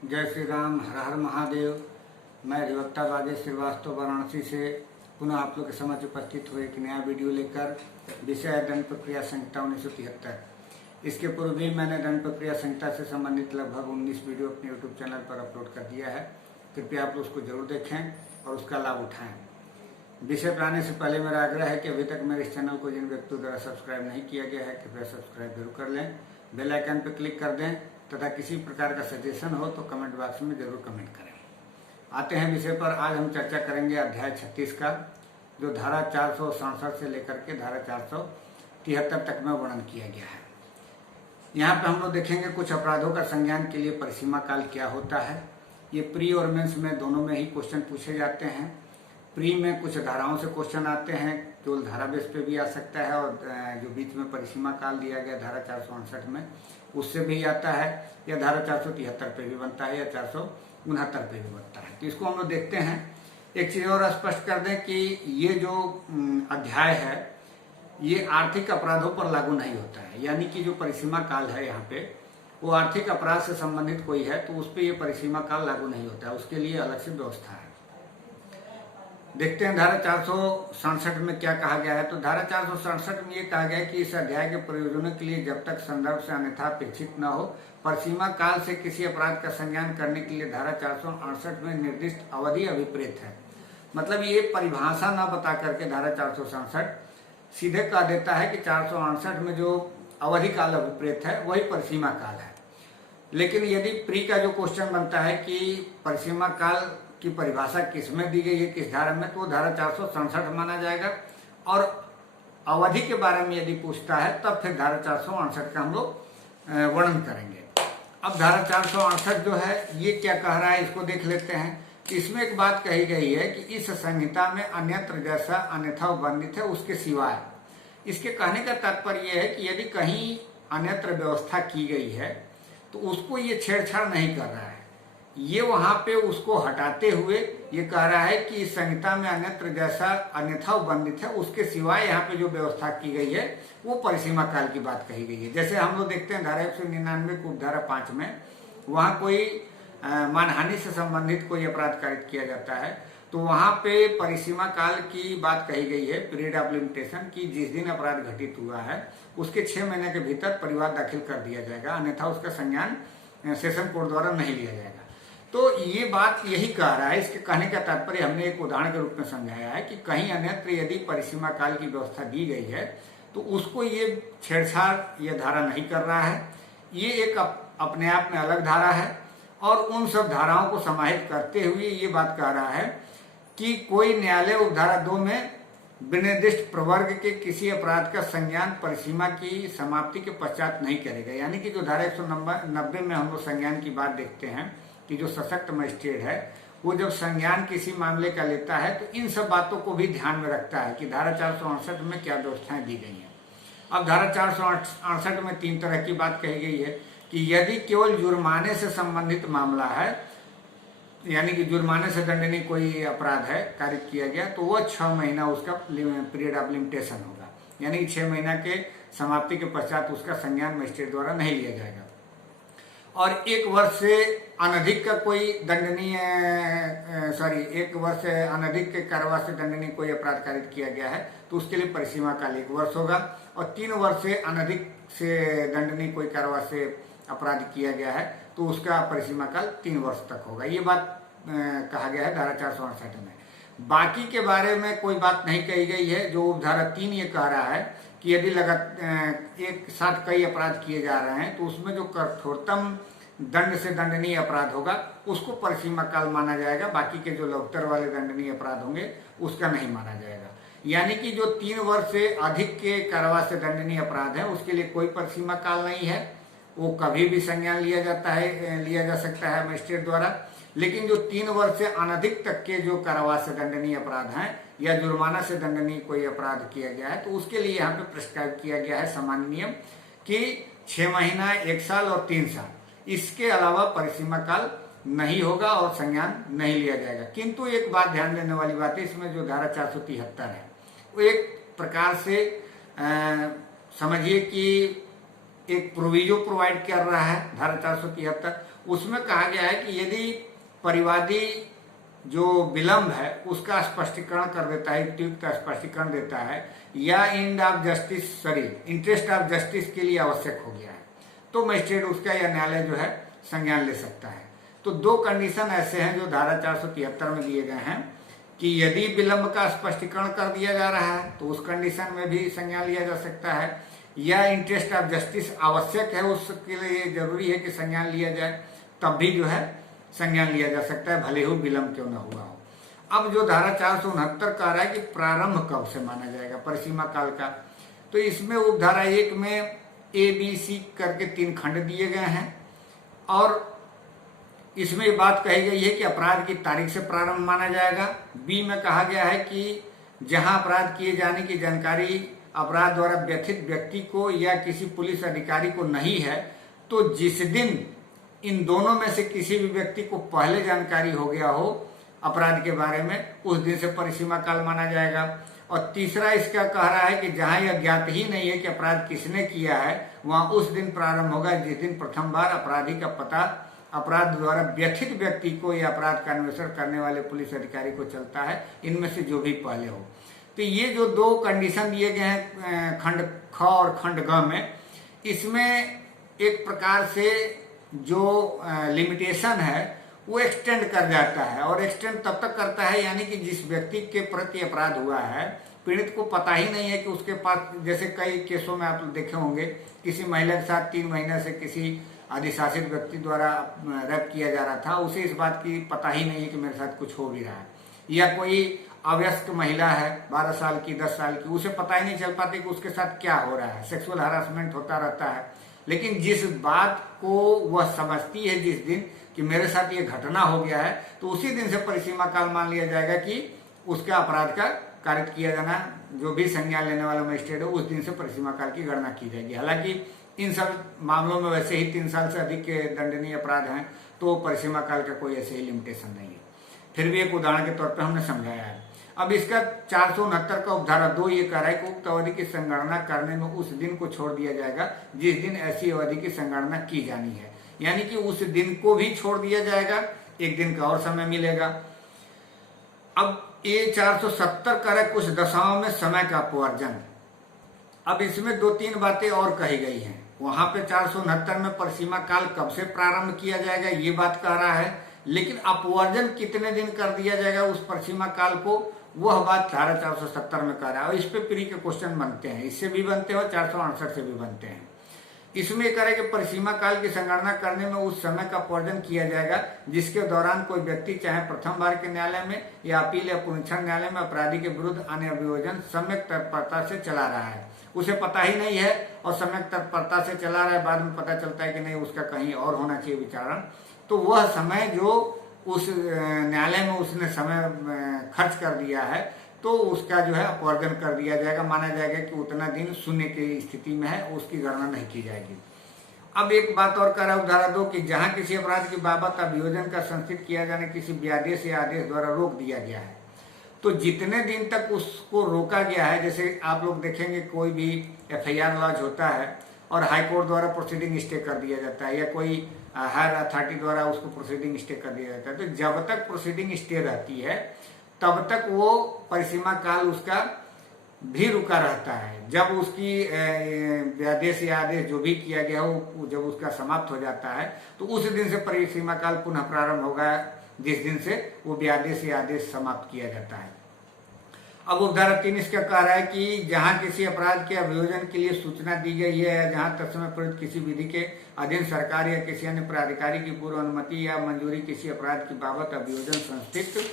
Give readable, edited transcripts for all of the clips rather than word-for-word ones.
जय श्री राम, हर हर महादेव। मैं अधिवक्ता राजेश श्रीवास्तव वाराणसी से पुनः आप लोग के समक्ष उपस्थित हुए एक नया वीडियो लेकर। विषय है दंड प्रक्रिया संहिता 1973। इसके पूर्व भी मैंने दंड प्रक्रिया संहिता से संबंधित लगभग 19 वीडियो अपने यूट्यूब चैनल पर अपलोड कर दिया है। कृपया आप लोग उसको जरूर देखें और उसका लाभ उठाएं। विषय पर आने से पहले मेरा आग्रह है कि अभी तक मेरे इस चैनल को जिन व्यक्तियों द्वारा सब्सक्राइब नहीं किया गया है, कृपया सब्सक्राइब जरूर कर लें, बेल आइकन पर क्लिक कर दें तथा किसी प्रकार का सजेशन हो तो कमेंट बॉक्स में जरूर कमेंट करें। आते हैं विषय पर। आज हम चर्चा करेंगे अध्याय 36 का, जो धारा 467 से लेकर के धारा 473 तक में वर्णन किया गया है। यहाँ पे हम लोग देखेंगे कुछ अपराधों का संज्ञान के लिए परिसीमा काल क्या होता है। ये प्री और मेंस में दोनों में ही क्वेश्चन पूछे जाते हैं। प्री में कुछ धाराओं से क्वेश्चन आते हैं, केवल धारा बेस पे भी आ सकता है, और जो बीच में परिसीमा काल दिया गया धारा 468 में उससे भी आता है, या धारा 473 पे भी बनता है, या 469 पे भी बनता है। तो इसको हम लोग देखते हैं। एक चीज और स्पष्ट कर दें कि ये जो अध्याय है ये आर्थिक अपराधों पर लागू नहीं होता है। यानी कि जो परिसीमा काल है यहाँ पे वो आर्थिक अपराध से संबंधित कोई है तो उस पर ये परिसीमा काल लागू नहीं होता है, उसके लिए अलग से व्यवस्था है। देखते हैं धारा 467 में क्या कहा गया है। तो धारा 467 में ये कहा गया है कि इस अध्याय के प्रयोजनों के लिए जब तक संदर्भ से अन्यथा अपेक्षित न हो, परिसीमा काल से किसी अपराध का संज्ञान करने के लिए धारा 468 में निर्दिष्ट अवधि अभिप्रेत है। मतलब ये परिभाषा न बता करके धारा 467 सीधे कह देता है कि 468 में जो अवधि काल अभिप्रेत है वही परिसीमा काल है। लेकिन यदि प्री का जो क्वेश्चन बनता है कि परिसीमा काल की परिभाषा किसमें दी गई है, किस धारा में, तो धारा 467 माना जाएगा। और अवधि के बारे में यदि पूछता है तब फिर धारा 468 का हम लोग वर्णन करेंगे। अब धारा 468 जो है ये क्या कह रहा है, इसको देख लेते हैं। इसमें एक बात कही गई है कि इस संहिता में अन्यत्र जैसा अन्यथा वर्णित है उसके सिवाय। इसके कहने का तात्पर्य यह है कि यदि कहीं अन्यत्र व्यवस्था की गई है तो उसको ये छेड़छाड़ नहीं कर रहा है। ये वहां पे उसको हटाते हुए ये कह रहा है कि इस संहिता में अन्यत्र जैसा अन्यथा वर्णित है उसके सिवाय यहाँ पे जो व्यवस्था की गई है वो परिसीमा काल की बात कही गई है। जैसे हम लोग देखते हैं धारा 199 की उपधारा 5 में, वहां कोई मानहानि से संबंधित कोई अपराध कारित किया जाता है तो वहां पे परिसीमा काल की बात कही गई है, पीरियड ऑफ लिमिटेशन, की जिस दिन अपराध घटित हुआ है उसके 6 महीने के भीतर परिवाद दाखिल कर दिया जाएगा, अन्यथा उसका संज्ञान सेशन कोर्ट द्वारा नहीं लिया जाएगा। तो ये बात यही कह रहा है। इसके कहने का तात्पर्य हमने एक उदाहरण के रूप में समझाया है कि कहीं अन्यत्र यदि परिसीमा काल की व्यवस्था दी गई है तो उसको ये छेड़छाड़ ये धारा नहीं कर रहा है। ये एक अपने आप में अलग धारा है और उन सब धाराओं को समाहित करते हुए ये बात कह रहा है कि कोई न्यायालय उपधारा 2 में विनिर्दिष्ट प्रवर्ग के किसी अपराध का संज्ञान परिसीमा की समाप्ति के पश्चात नहीं करेगा। यानी कि जो धारा 190 में हम लोग संज्ञान की बात देखते हैं कि जो सशक्त मजिस्ट्रेट है वो जब संज्ञान किसी मामले का लेता है तो इन सब बातों को भी ध्यान में रखता है कि धारा 468 में क्या व्यवस्थाएं दी गई हैं। अब धारा 468 में 3 तरह की बात कही गई है कि यदि केवल जुर्माने से संबंधित मामला है, यानी कि जुर्माने से दंडनीय कोई अपराध है कारित किया गया, तो वह 6 महीना उसका पीरियड ऑफ लिमिटेशन होगा। यानी कि 6 महीना के समाप्ति के पश्चात उसका संज्ञान मजिस्ट्रेट द्वारा नहीं लिया जाएगा। और 1 वर्ष से अनधिक का कोई दंडनीय 1 वर्ष से अनधिक के कारावास से दंडनीय कोई अपराध कारित किया गया है तो उसके लिए परिसीमा काल 1 वर्ष होगा। और 3 वर्ष से अनधिक से दंडनीय कोई कारावास से अपराध किया गया है तो उसका परिसीमा काल 3 वर्ष तक होगा। ये बात कहा गया है धारा 468 में। बाकी के बारे में कोई बात नहीं कही गई है। जो धारा 3 ये कह रहा है कि यदि एक साथ कई अपराध किए जा रहे हैं तो उसमें जो कठोरतम दंड से दंडनीय अपराध होगा उसको परिसीमा काल माना जाएगा, बाकी के जो लघुतर वाले दंडनीय अपराध होंगे उसका नहीं माना जाएगा। यानी कि जो 3 वर्ष से अधिक के कारावास से दंडनीय अपराध है उसके लिए कोई परिसीमा काल नहीं है, वो कभी भी संज्ञान लिया जा सकता है मजिस्ट्रेट द्वारा। लेकिन जो 3 वर्ष से अनधिक तक के जो कारावास से दंडनीय अपराध हैं या जुर्माना से दंडनीय कोई अपराध किया गया है तो उसके लिए यहाँ पे प्रिस्क्राइब किया गया है सामान्य नियम कि 6 महीना, 1 साल और 3 साल, इसके अलावा परिसीमा काल नहीं होगा और संज्ञान नहीं लिया जाएगा। किंतु एक बात ध्यान देने वाली बात है, इसमें जो धारा 473 है वो एक प्रकार से समझिए कि एक प्रोविजो प्रोवाइड कर रहा है धारा 473, उसमें कहा गया है कि यदि परिवादी जो विलंब है उसका स्पष्टीकरण कर देता है, युक्तियुक्त का स्पष्टीकरण देता है, या इंटरेस्ट ऑफ जस्टिस के लिए आवश्यक हो गया है, तो मजिस्ट्रेट उसका या न्यायालय जो है संज्ञान ले सकता है। तो दो कंडीशन ऐसे हैं जो धारा 473 में दिए गए हैं कि यदि विलंब का स्पष्टीकरण कर दिया जा रहा है तो उस कंडीशन में भी संज्ञान लिया जा सकता है, या इंटरेस्ट ऑफ जस्टिस आवश्यक है, उसके लिए जरूरी है कि संज्ञान लिया जाए, तब भी जो है संज्ञान लिया जा सकता है, भले ही विलंब क्यों न हुआ हो। अब जो धारा 469 कह रहा है कि प्रारंभ कब से माना जाएगा परिसीमा काल का, तो इसमें उपधारा 1 में ABC करके 3 खंड दिए गए हैं और इसमें बात कही गई है कि अपराध की तारीख से प्रारंभ माना जाएगा। B में कहा गया है कि जहां अपराध किए जाने की जानकारी अपराध द्वारा व्यथित व्यक्ति को या किसी पुलिस अधिकारी को नहीं है, तो जिस दिन इन दोनों में से किसी भी व्यक्ति को पहले जानकारी हो गया हो अपराध के बारे में, उस दिन से परिसीमा काल माना जाएगा। और तीसरा इसका कह रहा है कि जहां यह ज्ञात ही नहीं है कि अपराध किसने किया है, वहां उस दिन प्रारंभ होगा जिस दिन प्रथम बार अपराधी का पता अपराध द्वारा व्यथित व्यक्ति को या अपराध का अन्वेषण करने वाले पुलिस अधिकारी को चलता है, इनमें से जो भी पहले हो। तो ये जो दो कंडीशन दिए गए हैं खंड ख और खंड ग में, इसमें एक प्रकार से जो लिमिटेशन है वो एक्सटेंड कर जाता है, और एक्सटेंड तब तक करता है यानी कि जिस व्यक्ति के प्रति अपराध हुआ है पीड़ित को पता ही नहीं है कि उसके पास, जैसे कई केसों में आप देखे होंगे किसी महिला के साथ 3 महीने से किसी अधिशासित व्यक्ति द्वारा रेप किया जा रहा था, उसे इस बात की पता ही नहीं है कि मेरे साथ कुछ हो भी रहा है, या कोई अवयस्क महिला है 12 साल की 10 साल की, उसे पता ही नहीं चल पाती कि उसके साथ क्या हो रहा है, सेक्सुअल हरासमेंट होता रहता है। लेकिन जिस बात को वह समझती है जिस दिन कि मेरे साथ ये घटना हो गया है, तो उसी दिन से परिसीमा काल मान लिया जाएगा कि उसका अपराध का कारित किया जाना, जो भी संज्ञान लेने वाला मजिस्ट्रेट है उस दिन से परिसीमा काल की गणना की जाएगी। हालांकि इन सब मामलों में वैसे ही 3 साल से अधिक के दंडनीय अपराध हैं, तो परिसीमा काल का कोई ऐसे ही लिमिटेशन नहीं है। फिर भी एक उदाहरण के तौर पर हमने समझाया है। अब इसका 469 का उपधारा 2 ये कह रहा है कि उक्त अवधि की संगणना करने में उस दिन को छोड़ दिया जाएगा जिस दिन ऐसी अवधि की संगणना की जानी है, यानी कि उस दिन को भी छोड़ दिया जाएगा, एक दिन का और समय मिलेगा। अब ये 470 कह रहा है कुछ दशाओं में समय का अपवर्जन। अब इसमें 2-3 बातें और कही गई हैं। वहां पे 469 में परिसीमा काल कब से प्रारंभ किया जाएगा ये बात कह रहा है, लेकिन अपवर्जन कितने दिन कर दिया जाएगा उस परिसीमा काल को, वह बात धारा 470 में कह रहा है। और इस पे प्री के क्वेश्चन बनते हैं, इससे भी बनते हैं और 468 से भी बनते हैं। इसमें कह रहे कि परिसीमा काल की संगणना करने में उस समय का अपवर्जन किया जाएगा जिसके दौरान कोई व्यक्ति चाहे प्रथम बार के न्यायालय में या अपील या पुनरीक्षण न्यायालय में अपराधी के विरुद्ध अन्य अभियोजन सम्यक तत्परता से चला रहा है, उसे पता ही नहीं है और सम्यक तत्परता से चला रहा है, बाद में पता चलता है कि नहीं उसका कहीं और होना चाहिए विचारण, तो वह समय जो उस न्यायालय में उसने समय खर्च कर दिया है तो उसका जो है अपवर्जन कर दिया जाएगा, माना जाएगा कि उतना दिन शून्य की स्थिति में है, उसकी गणना नहीं की जाएगी। अब एक बात और कह रहा है उदाहरण 2 कि जहां किसी अपराध की बाबत अभियोजन का संस्थित किया जाने किसी व्यादेश या आदेश द्वारा रोक दिया गया है, तो जितने दिन तक उसको रोका गया है, जैसे आप लोग देखेंगे कोई भी FIR लॉन्च होता है और हाईकोर्ट द्वारा प्रोसीडिंग स्टे कर दिया जाता है या कोई हायर अथॉरिटी द्वारा उसको प्रोसीडिंग स्टे कर दिया जाता है, तो जब तक प्रोसीडिंग स्टे रहती है तब तक वो परिसीमा काल उसका भी रुका रहता है। जब उसकी व्यादेश या आदेश जो भी किया गया हो जब उसका समाप्त हो जाता है तो उस दिन से परिसीमा काल पुनः प्रारंभ होगा जिस दिन से वो व्यादेश या आदेश समाप्त किया जाता है। अब उपधारा 3 इसका कह रहा है कि जहां किसी अपराध के अभियोजन के लिए सूचना दी गई है या जहां तत्समय प्रयुक्त किसी विधि के अधीन सरकार या किसी अन्य प्राधिकारी की पूर्व अनुमति या मंजूरी किसी अपराध की बाबत अभियोजन संस्थित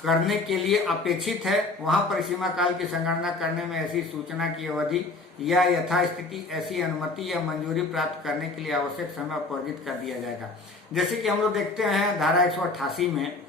करने के लिए अपेक्षित है, वहां परिसीमा काल की संगणना करने में ऐसी सूचना की अवधि या यथास्थिति ऐसी अनुमति या मंजूरी प्राप्त करने के लिए आवश्यक समय अपवर्जित कर दिया जाएगा। जैसे कि हम लोग देखते हैं धारा 188 में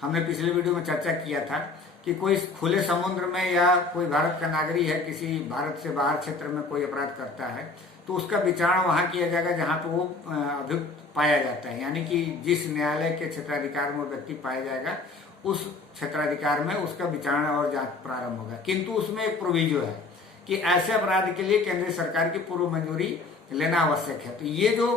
हमने पिछले वीडियो में चर्चा किया था कि कोई खुले समुद्र में या कोई भारत का नागरिक है किसी भारत से बाहर क्षेत्र में कोई अपराध करता है तो उसका विचारण वहां किया जाएगा जहां पे वो अभियुक्त पाया जाता है, यानी कि जिस न्यायालय के क्षेत्राधिकार में व्यक्ति पाया जाएगा उस क्षेत्राधिकार में उसका विचारण और जांच प्रारंभ होगा। किंतु उसमें एक प्रोविजो है कि ऐसे अपराध के लिए केंद्रीय सरकार की पूर्व मंजूरी लेना आवश्यक है। तो ये जो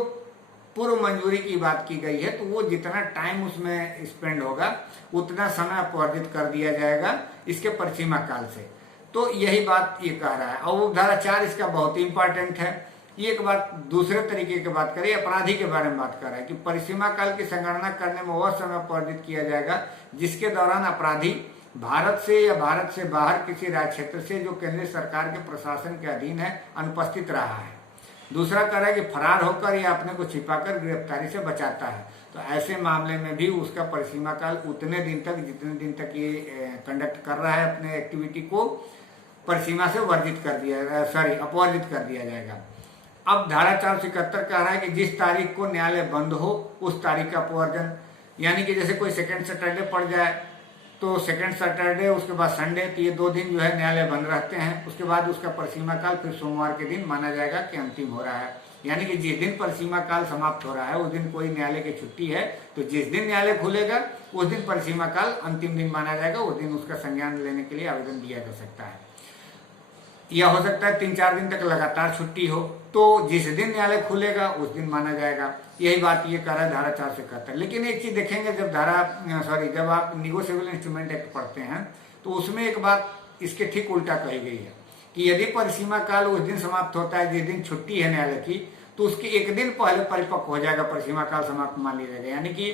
पूर्व मंजूरी की बात की गई है, तो वो जितना टाइम उसमें स्पेंड होगा उतना समय अपवर्जित कर दिया जाएगा इसके परिसीमा काल से। तो यही बात ये कह रहा है। और वो धारा 4 इसका बहुत ही इंपॉर्टेंट है। ये एक बात दूसरे तरीके की बात करें, अपराधी के बारे में बात कर रहा है कि परिसीमा काल की संगणना करने में वह समय अपवर्जित किया जाएगा जिसके दौरान अपराधी भारत से या भारत से बाहर किसी राज्य क्षेत्र से जो केंद्रीय सरकार के प्रशासन के अधीन है अनुपस्थित रहा है। दूसरा कह रहा है कि फरार होकर या अपने को छिपाकर गिरफ्तारी से बचाता है, तो ऐसे मामले में भी उसका परिसीमा काल उतने दिन तक जितने दिन तक ये कंडक्ट कर रहा है अपने एक्टिविटी को परिसीमा से वर्जित कर दिया अपवर्जित कर दिया जाएगा। अब धारा 471 कह रहा है कि जिस तारीख को न्यायालय बंद हो उस तारीख का अपवर्जन, यानी कि जैसे कोई सेकंड सैटरडे पड़ जाए तो सेकंड सैटरडे उसके बाद संडे, तो ये 2 दिन जो है न्यायालय बंद रहते हैं। उसके बाद उसका परिसीमा काल फिर सोमवार के दिन माना जाएगा कि अंतिम हो रहा है। यानी कि जिस दिन परिसीमा काल समाप्त हो रहा है उस दिन कोई न्यायालय की छुट्टी है, तो जिस दिन न्यायालय खुलेगा उस दिन परिसीमा काल अंतिम दिन माना जाएगा, उस दिन उसका संज्ञान लेने के लिए आवेदन दिया जा सकता है। या हो सकता है 3-4 दिन तक लगातार छुट्टी हो, तो जिस दिन न्यायालय खुलेगा उस दिन माना जाएगा। यही बात ये कर रहा है धारा 471। लेकिन एक चीज देखेंगे, जब आप नीगो सिविल इंस्ट्रूमेंट एक्ट पढ़ते हैं तो उसमें एक बात इसके ठीक उल्टा कही गई है कि यदि परिसीमा काल उस दिन समाप्त होता है जिस दिन छुट्टी है न्यायालय की, तो उसके एक दिन पहले परिपक्व हो जाएगा, परिसीमा काल समाप्त मान लिया जाएगा। यानी कि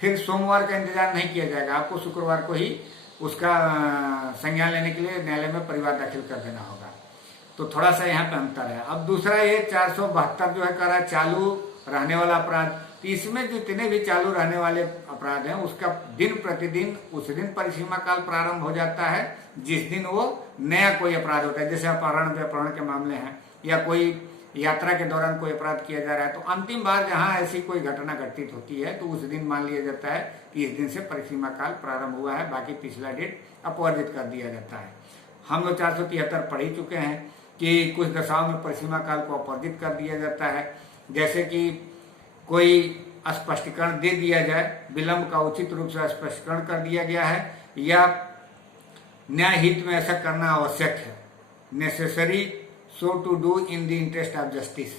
फिर सोमवार का इंतजार नहीं किया जाएगा, आपको शुक्रवार को ही उसका संज्ञान लेने के लिए न्यायालय में परिवार दाखिल कर देना होगा। तो थोड़ा सा यहाँ पे अंतर है। अब दूसरा ये 472 जो है कह रहा है चालू रहने वाला अपराध। तो इसमें जितने भी चालू रहने वाले अपराध हैं उसका दिन प्रतिदिन उस दिन परिसीमा काल प्रारंभ हो जाता है जिस दिन वो नया कोई अपराध होता है। जैसे अपहरण के मामले हैं या कोई यात्रा के दौरान कोई अपराध किया जा रहा है, तो अंतिम बार जहाँ ऐसी कोई घटना घटित होती है तो उस दिन मान लिया जाता है कि इस दिन से परिसीमा काल प्रारंभ हुआ है, बाकी पिछला डेट अपवर्जित कर दिया जाता है। हम लोग 473 पढ़ ही चुके हैं कि कुछ दशाओं में परिसीमा काल को अपवर्जित कर दिया जाता है, जैसे कि कोई स्पष्टीकरण दे दिया जाए, विलंब का उचित रूप से स्पष्टीकरण कर दिया गया है, या न्याय हित में ऐसा करना आवश्यक है, necessary so to do in the interest of justice.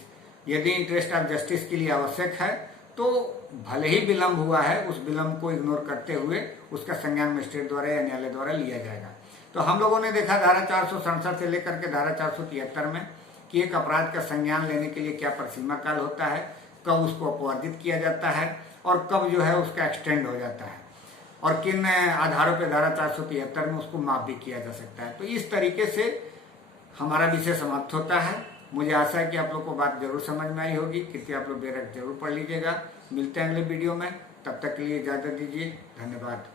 यदि इंटरेस्ट ऑफ जस्टिस के लिए आवश्यक है तो भले ही विलंब हुआ है, उस विलंब को इग्नोर करते हुए उसका संज्ञान मजिस्ट्रेट द्वारा या न्यायालय द्वारा लिया जाएगा। तो हम लोगों ने देखा धारा 467 से लेकर के धारा 473 में कि एक अपराध का संज्ञान लेने के लिए क्या परिसीमा काल होता है, कब उसको अपवर्जित किया जाता है और कब जो है उसका एक्सटेंड हो जाता है, और किन आधारों पर धारा 473 में उसको माफ भी किया जा सकता है। तो इस तरीके से हमारा विषय समाप्त होता है। मुझे आशा है कि आप लोग को बात जरूर समझ में आई होगी। कृपया आप लोग बेरक जरूर पढ़ लीजिएगा। मिलते हैं अगले वीडियो में, तब तक के लिए इजाजत दीजिए। धन्यवाद।